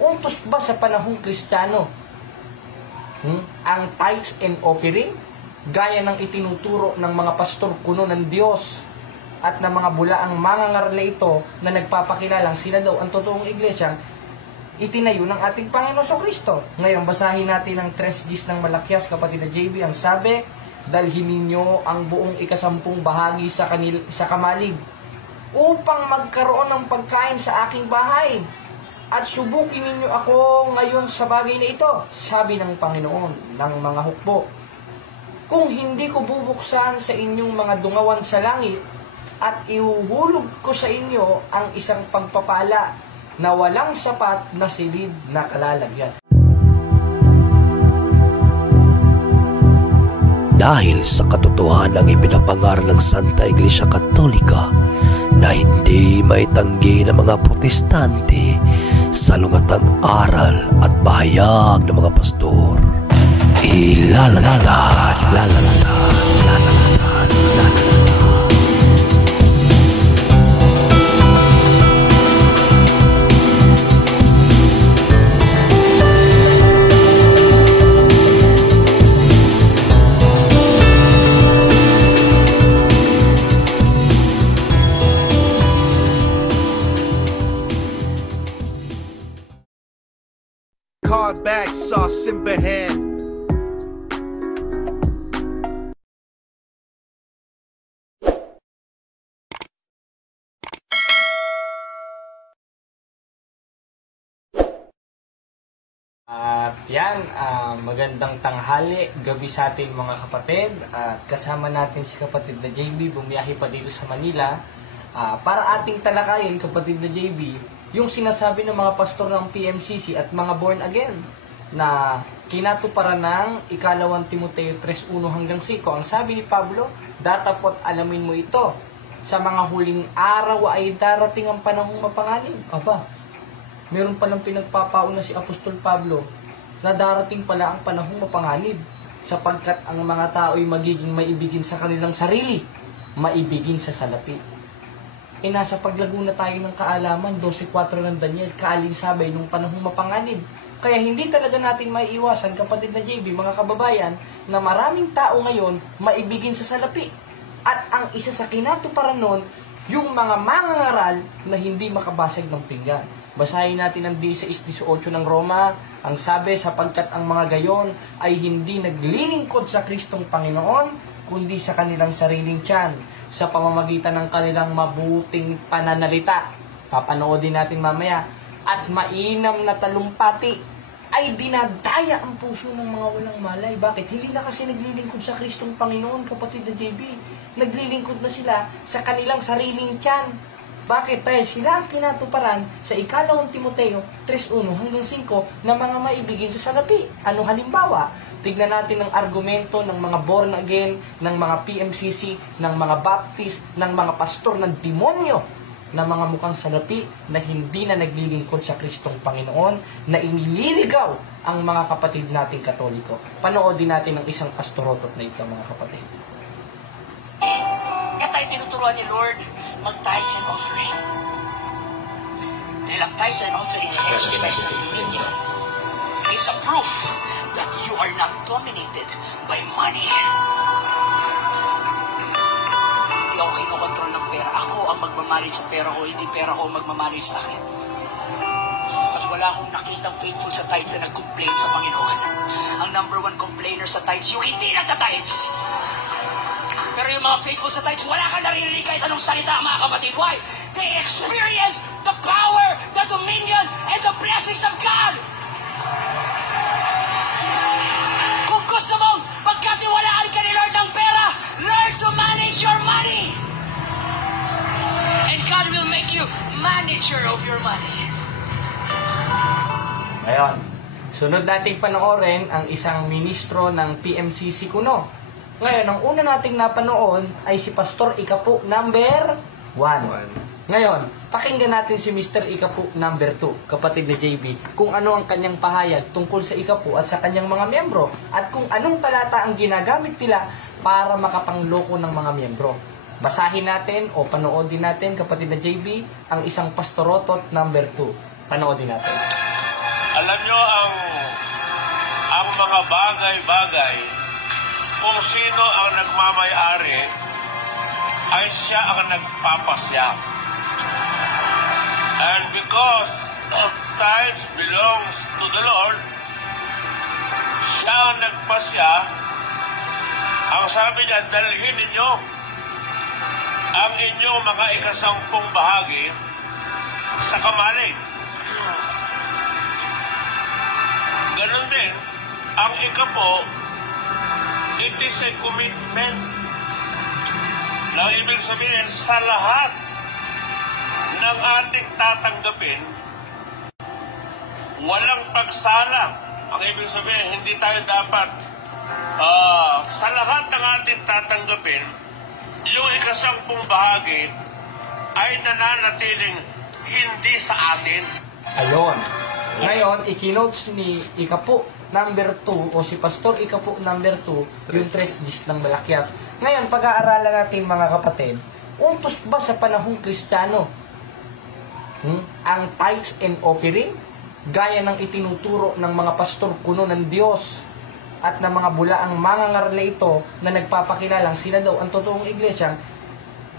Utos ba sa panahong Kristiyano ang tithes and offering? Gaya ng itinuturo ng mga pastor kuno ng Diyos at ng mga bulaang mangangaral na ito na nagpapakilalang sila daw ang totoong iglesia, itinayo ng ating Panginoon Kristo. Ngayon, basahin natin ang 3:10 ng Malakias, kapatid na JB. Ang sabi, dalhin ninyo ang buong ikasampung bahagi sa kamalig upang magkaroon ng pagkain sa aking bahay. At subukin ninyo ako ngayon sa bagay na ito, sabi ng Panginoon ng mga hukbo. Kung hindi ko bubuksan sa inyong mga dungawan sa langit at ihuhulog ko sa inyo ang isang pagpapala na walang sapat na silid na kalalagyan. Dahil sa katotohanan ng ipinapangaral ng Santa Iglesia Katolika na hindi maitanggi ng mga protestante sa lungatang aral at bahayag ng mga pastor, ilalatag. Bag sauce simbahan. At yan, magandang tanghali, gabi sa ating mga kapatid. At kasama natin si kapatid na JB, bumiyahe pa dito sa Manila para ating talakayin, kapatid na JB, yung sinasabi ng mga pastor ng PMCC at mga born again na kinatuparan ng ikalawang Timoteo 3:1 hanggang 5. Ang sabi ni Pablo, datapot alamin mo ito, sa mga huling araw ay darating ang panahong mapanganib. Aba, meron palang pinagpapauna si Apostol Pablo na darating pala ang panahong mapanganib, sapagkat ang mga tao ay magiging maibigin sa kanilang sarili, maibigin sa salapi. Nasa paglago na tayo ng kaalaman, 12:4 ng Daniel, kaalinsabay nung panahong mapanganib. Kaya hindi talaga natin maiiwasan, kapatid na JB, mga kababayan, na maraming tao ngayon maibigin sa salapi. At ang isa sa kinatuparan nun, yung mga mangangaral na hindi makabasag ng pinggan. Basahin natin ang 16:18 ng Roma. Ang sabi, sapagkat ang mga gayon ay hindi naglilingkod sa Kristong Panginoon, kundi sa kanilang sariling tiyan, sa pamamagitan ng kanilang mabuting pananalita. Papanoodin natin mamaya. At mainam na talumpati ay dinadaya ang puso ng mga walang malay. Bakit? Hindi na kasi naglilingkod sa Kristong Panginoon, kapatid na JB. Naglilingkod na sila sa kanilang sariling tiyan. Bakit? Dahil sila ang kinatuparan sa ikalawang Timoteo 3:1 hanggang 5 na mga maibigin sa salapi. Ano halimbawa? Tignan natin ang argumento ng mga born again, ng mga PMCC, ng mga Baptist, ng mga pastor ng demonyo, na mga mukhang salapi na hindi na naglilingkod sa Kristong Panginoon, na inililigaw ang mga kapatid nating Katoliko. Panoodin natin ang isang pastorotot na ito, mga kapatid. Kaya tayo tinuturuan ni Lord mag-tithes and offering. Dahil ang tithes and offering ay exercise ng ninyo. It's a proof that you are not dominated by money. Hindi ako kinokontrol ng pera. Ako ang magmamanage sa pera ko, hindi pera ko ang magmamanage sa akin. At wala akong nakitang faithful sa tithes na nag-complain sa Panginoon. Ang number one complainer sa tithes, yung hindi nagta-tithes. Pero yung mga faithful sa tithes, wala kang naririnig kahit anong salita, mga kapatid. Why? They experience the power, the dominion, and the blessings of God. Kung gusto mong pagkatiwalaan ka ni Lord ng pera, learn to manage your money. And God will make you manager of your money. Ngayon, sunod nating panoorin ang isang ministro ng PMCC kuno. Ngayon, ang una nating napanood ay si Pastor Ikapu number 1. Ngayon, pakinggan natin si Mr. Ikapu number 2, kapatid na JB, kung ano ang kanyang pahayag tungkol sa Ikapu at sa kanyang mga miyembro, at kung anong talata ang ginagamit nila para makapangloko ng mga miyembro. Basahin natin o panoodin natin, kapatid na JB, ang isang pastorotot number 2. Panoodin natin. Alam nyo ang mga bagay-bagay, kung sino ang nagmamay-ari, ay siya ang nagpapasya. And because of tithes belongs to the Lord, siya ang nagpasya. Ang sabi niya, dalhin ninyo ang inyong mga ikasampung bahagi sa kamalig. Ganon din, ang ikapo, it is a commitment. Na ibig sabihin, sa lahat ng ating tatanggapin, walang pagsalang. Ang ibig sabihin, hindi tayo dapat, sa lahat ng ating tatanggapin, yung ikasampung bahagi ay nananatiling hindi sa atin. Ayon. Ngayon, ikinotes ni Ikapo number 2 o si Pastor Ikapo number 2 yung 3 gis ng Malakias. Ngayon, pag-aaralan natin mga kapatid, utos ba sa panahong Kristiyano ang tithes and offering gaya ng itinuturo ng mga pastor kuno ng Diyos at ng mga bulaang mangangaral na ito na nagpapakilalang sila daw ang totoong iglesia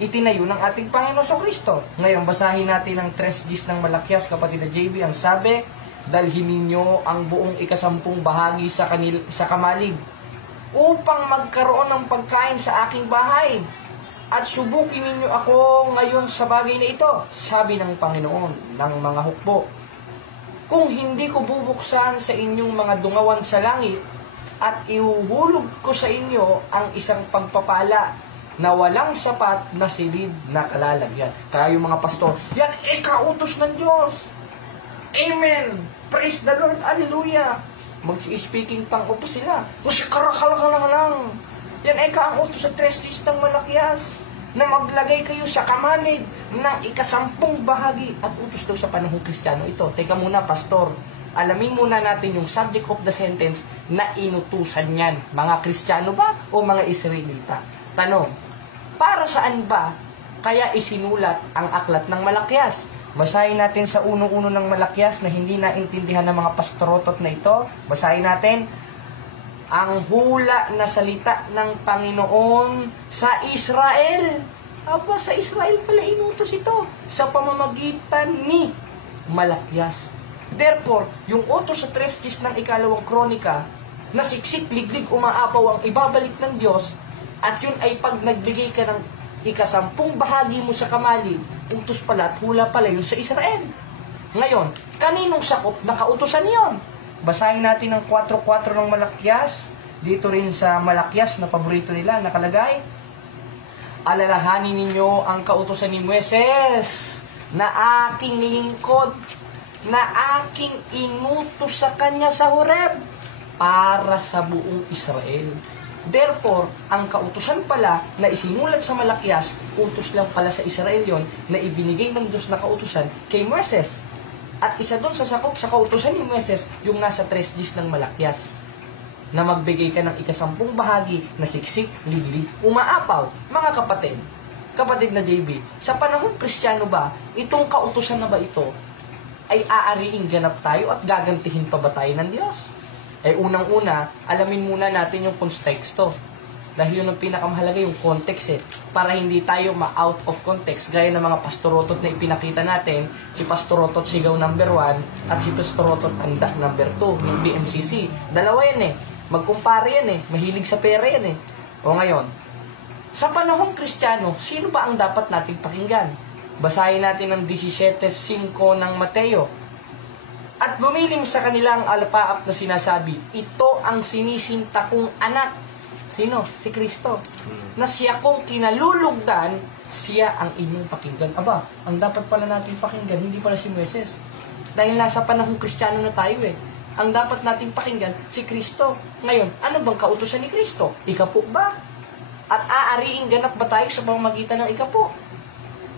itinayo ng ating Panginoon sa Kristo. Ngayon, basahin natin ang 3 gis ng Malakias, kapatid na JB. Ang sabi, dalhin ninyo ang buong ikasampung bahagi sa kamalig upang magkaroon ng pagkain sa aking bahay at subukin ninyo ako ngayon sa bagay na ito, sabi ng Panginoon ng mga hukbo. Kung hindi ko bubuksan sa inyong mga dungawan sa langit at ihuhulog ko sa inyo ang isang pagpapala na walang sapat na silid na kalalagyan. Kaya yung mga pastor, yan kautos ng Diyos. Amen. Praise the Lord. Hallelujah. Mag-speaking tongue pa sila. Kasi karakalalang. Yan ang utos sa 3 gis ng Malakias na maglagay kayo sa kamalig ng ikasampung bahagi at utos daw sa panahong Kristiyano ito. Teka muna, pastor. Alamin muna natin yung subject of the sentence na inutusan yan. Mga Kristiyano ba o mga Israelita? Tanong, para saan ba kaya isinulat ang aklat ng Malakias? Basahin natin sa unong-uno ng Malakias na hindi naintindihan ng mga pastorotot na ito. Basahin natin, ang hula na salita ng Panginoon sa Israel. Aba, sa Israel pala inutos ito sa pamamagitan ni Malakias. Therefore, yung utos sa 3 gis ng ikalawang kronika na siksik, liglig, umaapaw ang ibabalik ng Diyos at yun ay pag nagbigay ka ng ikasampung bahagi mo sa kamalig, utos pala at hula pala yun sa Israel. Ngayon, kaninong sakop na kautusan yon? Basahin natin ang 4:4 ng Malakias. Dito rin sa Malakias na paborito nila nakalagay, alalahanin ninyo ang kautusan ni Moises na aking lingkod, na aking inutos sa kanya sa Horeb para sa buong Israel. Therefore, ang kautusan pala na isinulat sa Malakias, utos lang pala sa Israel yon na ibinigay ng Diyos na kautusan kay Moises. At isa doon sa sakop sa kautusan ni Moises, yung nasa 3 gis ng Malakias, na magbigay ka ng ikasampung bahagi na siksik, liglig, umaapaw. Mga kapatid na JB, sa panahong Kristiyano ba, itong kautusan na ba ito, ay aariing ganap tayo at gagantihin pa ba tayo ng Diyos? Unang-una, alamin muna natin yung konteksto. Dahil yun ang pinakamahalaga, yung context para hindi tayo ma-out of context. Gaya ng mga pastorotot na ipinakita natin, si Pastorotot Sigaw number 1 at si Pastorotot Tanda number 2 ng BMCC. Dalawa yan magkumpare yan mahilig sa pera yan O ngayon, sa panahong Kristiyano, sino ba ang dapat nating pakinggan? Basahin natin ang 17:5 ng Mateo. At lumilim sa kanilang alpaap na sinasabi, ito ang sinisinta kong anak. Sino? Si Kristo. Na siya kong kinalulugdan, siya ang inyong pakinggan. Aba, ang dapat pala natin pakinggan, hindi pala si Moises. Dahil nasa panahong Kristiyano na tayo Ang dapat natin pakinggan, si Kristo. Ngayon, ano bang kautusan ni Kristo? Ikapo ba? At aariing ganap ba tayo sa pamamagitan ng ikapo?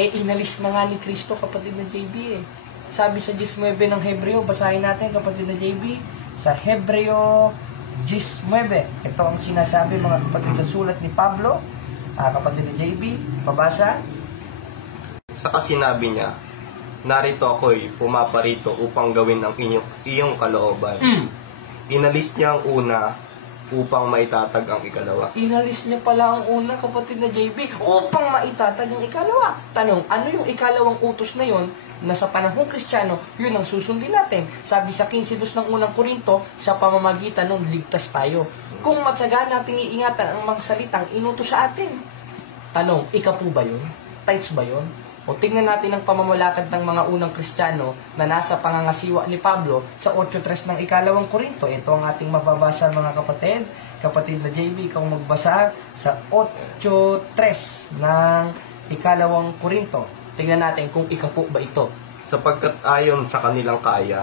Inalis na nga ni Kristo, kapatid na JB Sabi sa 19 ng Hebreo, basahin natin kapatid na JB, sa Hebreo 19. Ito ang sinasabi mga kapatid sa sulat ni Pablo, kapatid na JB, babasa. Saka sinabi niya, narito ako'y pumaparito upang gawin ang iyong kalooban. Inalis niya ang una upang maitatag ang ikalawa. Inalis niya pala ang una, kapatid na JB, upang maitatag ang ikalawa. Tanong, ano yung ikalawang utos na yon na sa panahong Kristiyano, yun ang susundin natin. Sabi sa 15:2 ng unang Korinto, sa pamamagitan ng ligtas tayo. Kung matyaga natin iingatan ang mga salitang inutos sa atin. Tanong, ikapu ba yun? Tithes ba yun? O tingnan natin ang pamamalakad ng mga unang Kristiyano na nasa pangangasiwa ni Pablo sa 8:3 ng ikalawang Korinto. Ito ang ating mababasa, mga kapatid. Kapatid na JB, ikaw magbasa sa 8:3 ng ikalawang Korinto. Tingnan natin kung ikapu ba ito. Sapagkat ayon sa kanilang kaya,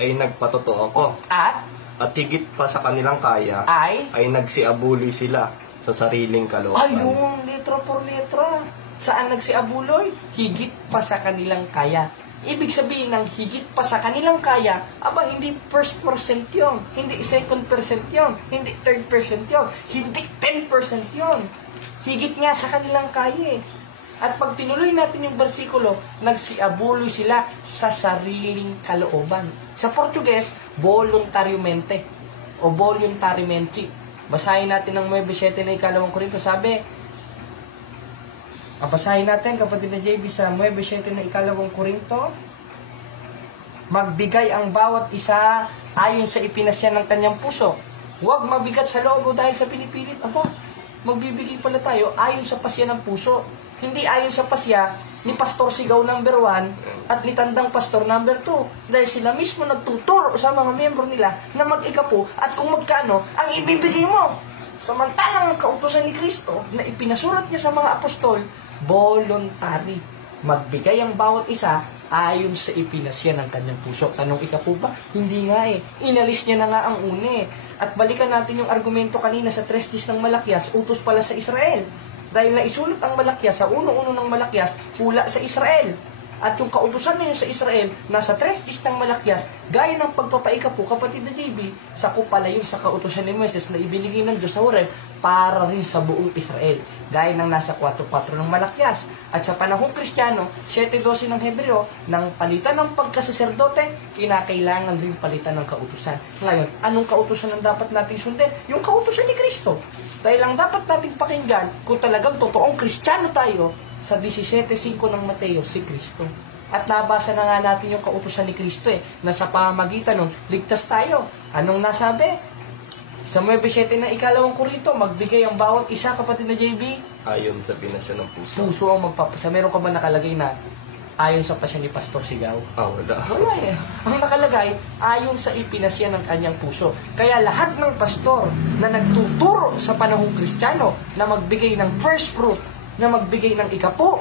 ay nagpatotoo ako. At higit pa sa kanilang kaya, ay nagsiabuloy sila sa sariling kalooban. ayun, letra por letra. Saan nagsiabuloy? Higit pa sa kanilang kaya. Ibig sabihin ng higit pa sa kanilang kaya, hindi first percent yun, hindi second percent yun, hindi third percent yun, hindi 10% yun. Higit nga sa kanilang kaya. At pag tinuloy natin yung bersikulo, nagsiabuloy sila sa sariling kalooban. Sa Portuguese, voluntariamente o voluntariamente. Basahin natin ang 9:7 na ikalawang Korinto, sabi, basahin natin, kapatid na JB, sa 9:7 na ikalawang Korinto. Magbigay ang bawat isa ayon sa ipinasya ng kanyang puso. Huwag mabigat sa loob dahil sa pinipilit. Magbibigay pala tayo ayon sa pasya ng puso. Hindi ayon sa pasya ni Pastor Sigaw number 1 at ni Tandang Pastor number 2. Dahil sila mismo nagtuturo sa mga miyembro nila na mag-ikapu at kung magkano ang ibibigay mo. Samantalang ang kautusan ni Kristo na ipinasulat niya sa mga apostol, voluntary. Magbigay ang bawat isa ayon sa ipinasya ng kanyang puso. Tanong, ikapu ba? Hindi nga eh. Inalis niya na nga ang une. At balikan natin yung argumento kanina sa 3 ng Malakias, utos pala sa Israel. Dahil naisulat ang Malakias, sa uno-uno ng Malakias, hula sa Israel. At yung kautusan na yun sa Israel, nasa 3 ng Malakias, gaya ng pagpapaikapu, kapatid na JB, sakop pala yun sa kautusan ni Moises na ibinigay ng Diyos sa Horeb para rin sa buong Israel. Gaya ng nasa 4:4 ng Malakias. At sa panahong Kristiyano, 7:12 ng Hebreo, nang palitan ng pagkasaserdote, kinakailangan rin palitan ng kautusan. Ngayon, anong kautusan ang dapat nating sundin? Yung kautusan ni Kristo. Dahil ang dapat nating pakinggan, kung talagang totoong Kristiyano tayo, sa 17:5 ng Mateo, si Kristo. At nabasa na nga natin yung kautusan ni Kristo na sa pamamagitan nun, ligtas tayo. Anong nasabi? Sa 9:7 ng ikalawang Korinto, magbigay ang bawat isa, kapatid na JB, ayon sa pinasya ng puso. Puso ang magpapasa. Meron ka ba nakalagay na ayon sa pasya ni Pastor Sigaw? Wala. Wala eh. Ang nakalagay, ayon sa ipinasya ng kanyang puso. Kaya lahat ng pastor na nagtuturo sa panahong Kristiyano na magbigay ng first fruit, na magbigay ng ikapu,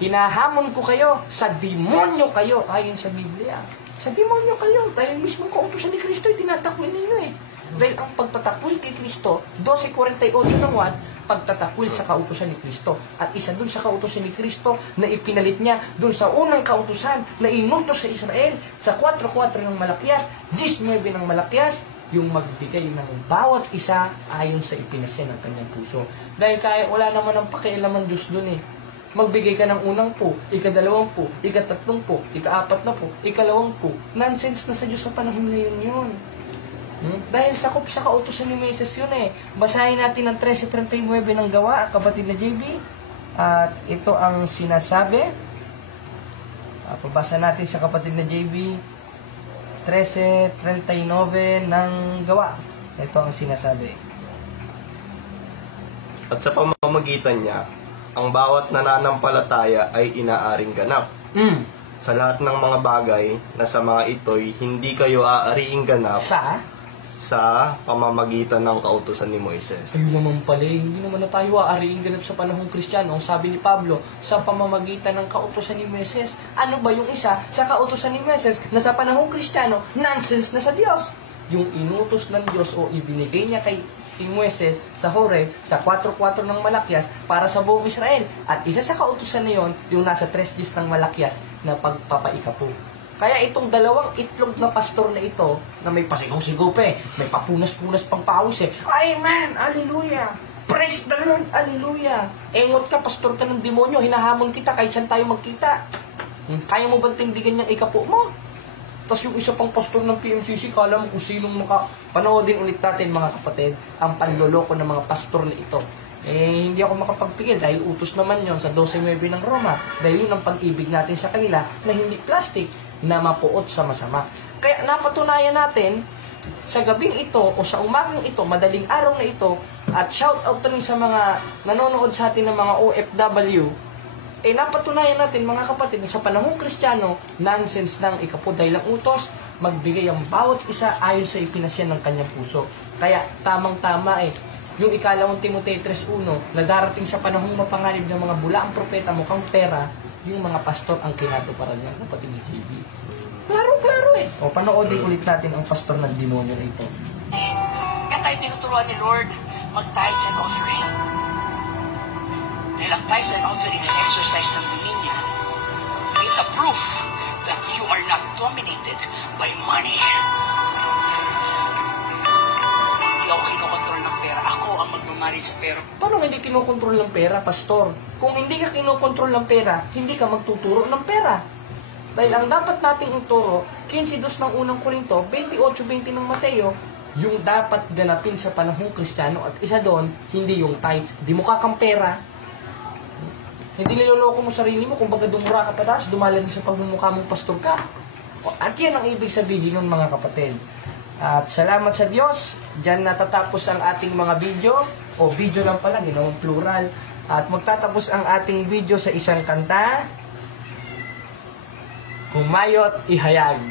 hinahamon ko kayo, sa demonyo kayo, ayon sa Biblia. Sa demonyo kayo, dahil mismo kautusan ni Kristo ay tinatakwil ninyo eh. Dahil ang pagtatakwil kay Kristo, 12:48 ng 1, pagtatakwil sa kautusan ni Kristo. At isa dun sa kautusan ni Kristo na ipinalit niya dun sa unang kautusan na inutos sa Israel, sa 4:4 ng Malakias, 19 ng Malakias, yung magbigay ng bawat isa ayon sa ipinasya ng kanyang puso. Dahil kaya wala naman ang pakialam ng Diyos dun eh. Magbigay ka ng unang po, ikadalawang po, ikatatlong po, ikaapat na po, ikalawang po. Nonsense na sa Diyos sa panahon ngayon yun. Dahil sakop sa kautusan ni Moises yun eh. Basahin natin ang 13:39 ng Gawa, kapatid na JB. At ito ang sinasabi. Pabasa natin sa kapatid na JB. 13:39 ng Gawa. Ito ang sinasabi. At sa pamamagitan niya, ang bawat nananampalataya ay inaaring ganap. Sa lahat ng mga bagay na sa mga ito'y hindi kayo aariing ganap sa pamamagitan ng kautusan ni Moises. Ayun naman pala, hindi naman na tayo aariing ganap sa panahong Kristiyano. Ang sabi ni Pablo, sa pamamagitan ng kautusan ni Moises. Ano ba yung isa sa kautusan ni Moises na sa panahong Kristiyano, nonsense na sa Diyos? Yung inutos ng Diyos o ibinigay niya kay Moises sa Horeb, sa 4:4 ng Malakias, para sa buong Israel. At isa sa kautusan na yon, yung nasa 3 ng Malakias na pagpapaikapu. Kaya itong dalawang itlog na pastor na ito, na may pasigaw-sigaw pa may papunas-punas pang pawis Amen! Hallelujah! Praise the Lord! Hallelujah! Engot ka, pastor ka ng demonyo, hinahamon kita kahit saan tayo magkita. Kaya mo bang tindigan niyang ikapo mo? Tapos yung isa pang pastor ng PMCC, kala mo kung sinong panoodin ulit natin mga kapatid, ang panloloko ng mga pastor na ito. Hindi ako makapagpigil dahil utos naman yon sa 12:9 ng Roma. Dahil yun ang pag-ibig natin sa kanila na hindi plastic na mapuot sa masama. Kaya napatunayan natin sa gabing ito o sa umagang ito, madaling araw na ito, at shout out rin sa mga nanonood sa atin ng mga OFW, napatunayan natin mga kapatid na sa panahong Kristiyano, nonsense ng ikapo dahil ang utos, magbigay ang bawat isa ayon sa ipinasya ng kanyang puso. Kaya tamang-tama yung ikalawang Timoteo 3:1 na darating sa panahong mapanganib ng mga bulaang propeta mukhang pera, yung mga pastor ang kinatuparan niya, kapatid ni JB. Klaro-klaro O panoodin ulit natin ang pastor ng demonyo na ito. Kaya tayo tinuturuan ni Lord mag-tithes and offering. Dahil ang tithes and offering ay exercise ng dominion. It's a proof that you are not dominated by money. Hindi ako kinokontrol ng pera. Ako ang magmamanage sa pera. Paano hindi kinokontrol ng pera, pastor? Kung hindi ka kinokontrol ng pera, hindi ka magtuturo ng pera. Dahil ang dapat nating ituro, 15:2 ng unang Korinto, 28:20 ng Mateo, yung dapat ganapin sa panahong Kristiyano, at isa doon, hindi yung tithes. Di mukha kang pera. Hindi niloloko mo sarili mo, kung baga dumura ka pa tapos dumalan sa pagmumukha mong pastor ka. At yan ang ibig sabihin nun mga kapatid. At salamat sa Diyos, dyan natatapos ang ating mga video, o video lang pala, ginawang plural. At magtatapos ang ating video sa isang kanta, Humayot Ihayag.